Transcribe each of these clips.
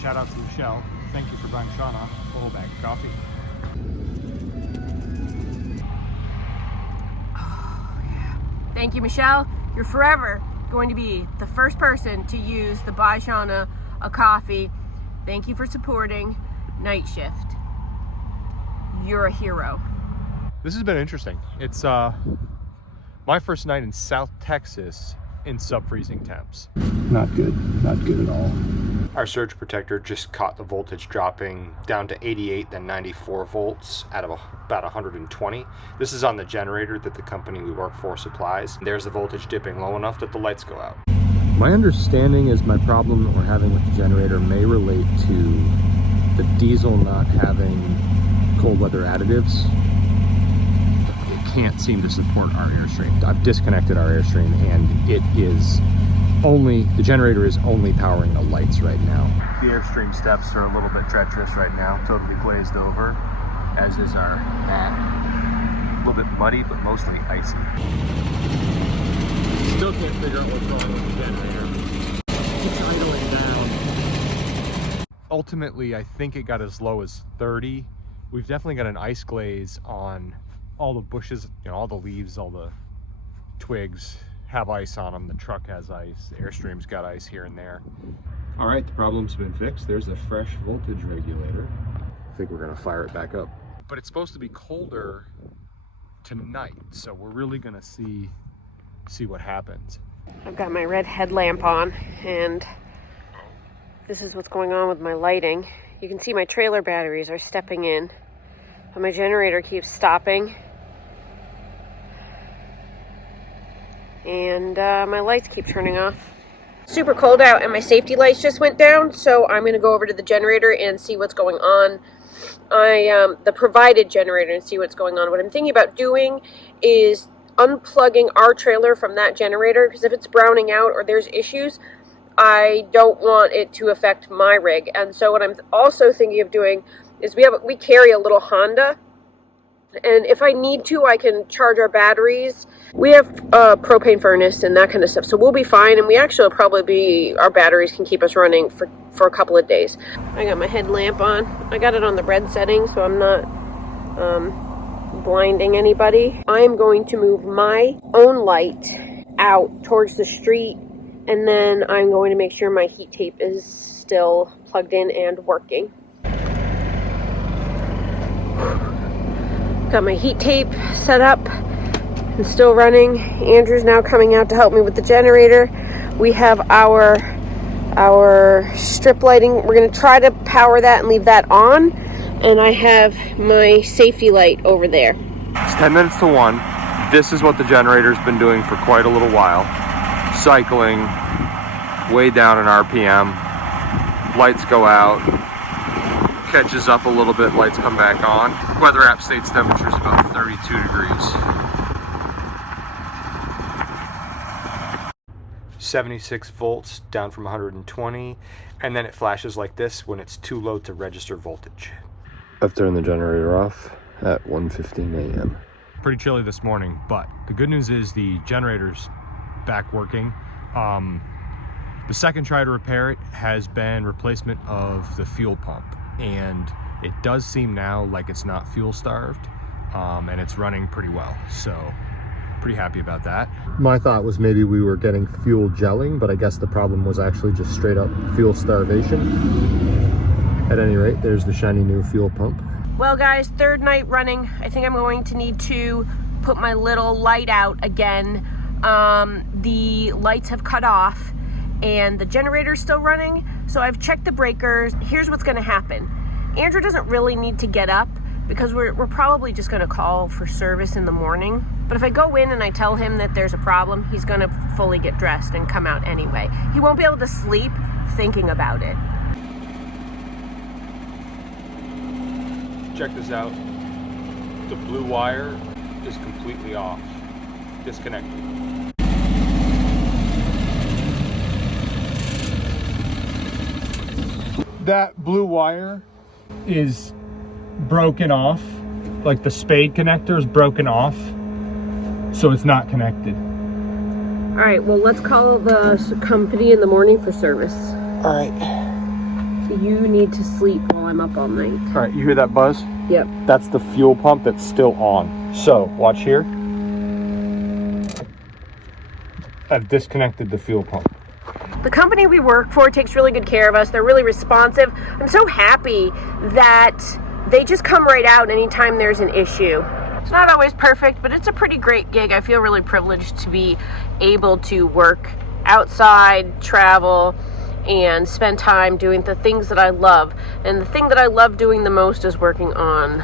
shout out to Michelle. Thank you for buying Shauna a whole bag of coffee. Oh, yeah. Thank you, Michelle. You're forever going to be the first person to use the Buy Shauna a Coffee. Thank you for supporting Night Shift. You're a hero. This has been interesting. It's my first night in South Texas in sub-freezing temps. Not good at all. Our surge protector just caught the voltage dropping down to 88, then 94 volts out of about 120. This is on the generator that the company we work for supplies. There's the voltage dipping low enough that the lights go out. My understanding is my problem that we're having with the generator may relate to the diesel not having cold weather additives. It can't seem to support our Airstream. I've disconnected our Airstream and it is only, the generator is only powering the lights right now. The Airstream steps are a little bit treacherous right now, totally glazed over, as is our mat. A little bit muddy, but mostly icy. Still can't figure out what's wrong with the generator. It's idling down. Ultimately, I think it got as low as 30. We've definitely got an ice glaze on all the bushes, you know, all the leaves, all the twigs have ice on them. The truck has ice. The Airstream's got ice here and there. All right, the problem's been fixed. There's a fresh voltage regulator. I think we're gonna fire it back up. But it's supposed to be colder tonight, so we're really gonna see what happens. I've got my red headlamp on, and this is what's going on with my lighting. You can see my trailer batteries are stepping in, but my generator keeps stopping. And my lights keep turning off. Super cold out and my safety lights just went down, so I'm gonna go over to the generator and see what's going on. The provided generator, and see what's going on. What I'm thinking about doing is unplugging our trailer from that generator, because if it's browning out or there's issues, I don't want it to affect my rig. And so what I'm also thinking of doing is we carry a little Honda, and if I need to, I can charge our batteries. We have a propane furnace and that kind of stuff, so we'll be fine. And we actually our batteries can keep us running for a couple of days. I got my headlamp on. I got it on the red setting, so I'm not blinding anybody. I'm going to move my own light out towards the street, and then I'm going to make sure my heat tape is still plugged in and working. Got my heat tape set up and still running. Andrew's now coming out to help me with the generator. We have our strip lighting. We're gonna try to power that and leave that on. And I have my safety light over there. It's 10 minutes to 1. This is what the generator's been doing for quite a little while. Cycling way down in RPM. Lights go out. Catches up a little bit, lights come back on. Weather app states temperature's about 32 degrees. 76 volts down from 120, and then it flashes like this when it's too low to register voltage. I've turned the generator off at 1:15 a.m. Pretty chilly this morning, but the good news is the generator's back working. The second try to repair it has been replacement of the fuel pump, and it does seem now like it's not fuel starved, and it's running pretty well, so pretty happy about that. My thought was maybe we were getting fuel gelling, but I guess the problem was actually just straight up fuel starvation. At any rate, there's the shiny new fuel pump. Well guys, third night running. I think I'm going to need to put my little light out again. The lights have cut off and the generator's still running, so I've checked the breakers. Here's what's gonna happen. Andrew doesn't really need to get up because we're probably just gonna call for service in the morning. But if I go in and I tell him that there's a problem, he's gonna fully get dressed and come out anyway. He won't be able to sleep thinking about it. Check this out. The blue wire is completely off, disconnected. That blue wire is broken off, like the spade connector is broken off, so it's not connected. All right, well, let's call the company in the morning for service. All right. You need to sleep while I'm up all night. All right, you hear that buzz? Yep. That's the fuel pump that's still on. So watch here. I've disconnected the fuel pump. The company we work for takes really good care of us. They're really responsive. I'm so happy that they just come right out anytime there's an issue. It's not always perfect, but it's a pretty great gig. I feel really privileged to be able to work outside, travel, and spend time doing the things that I love. And the thing that I love doing the most is working on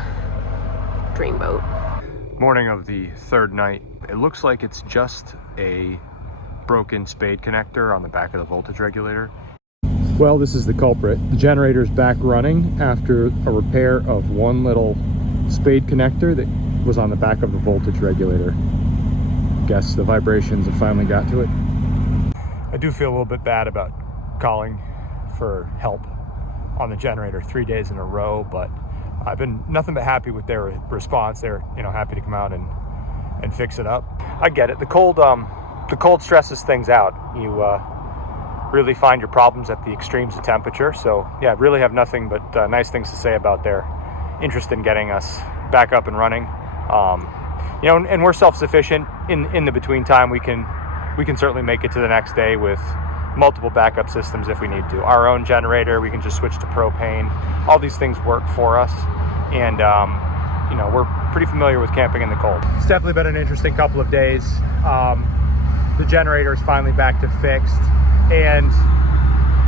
Dreamboat. Morning of the third night. It looks like it's just a broken spade connector on the back of the voltage regulator. Well, this is the culprit. The generator's back running after a repair of one little spade connector that was on the back of the voltage regulator. Guess the vibrations have finally got to it. I do feel a little bit bad about calling for help on the generator 3 days in a row, but I've been nothing but happy with their response. They're, happy to come out and fix it up. I get it. The cold stresses things out. You really find your problems at the extremes of temperature. So yeah, really have nothing but nice things to say about their interest in getting us back up and running. And we're self-sufficient. In the between time, we can certainly make it to the next day with multiple backup systems if we need to. Our own generator, we can just switch to propane. All these things work for us, and we're pretty familiar with camping in the cold. It's definitely been an interesting couple of days. The generator is finally back to fixed, and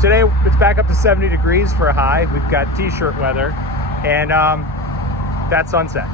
today it's back up to 70 degrees for a high. We've got t-shirt weather, and that's sunset.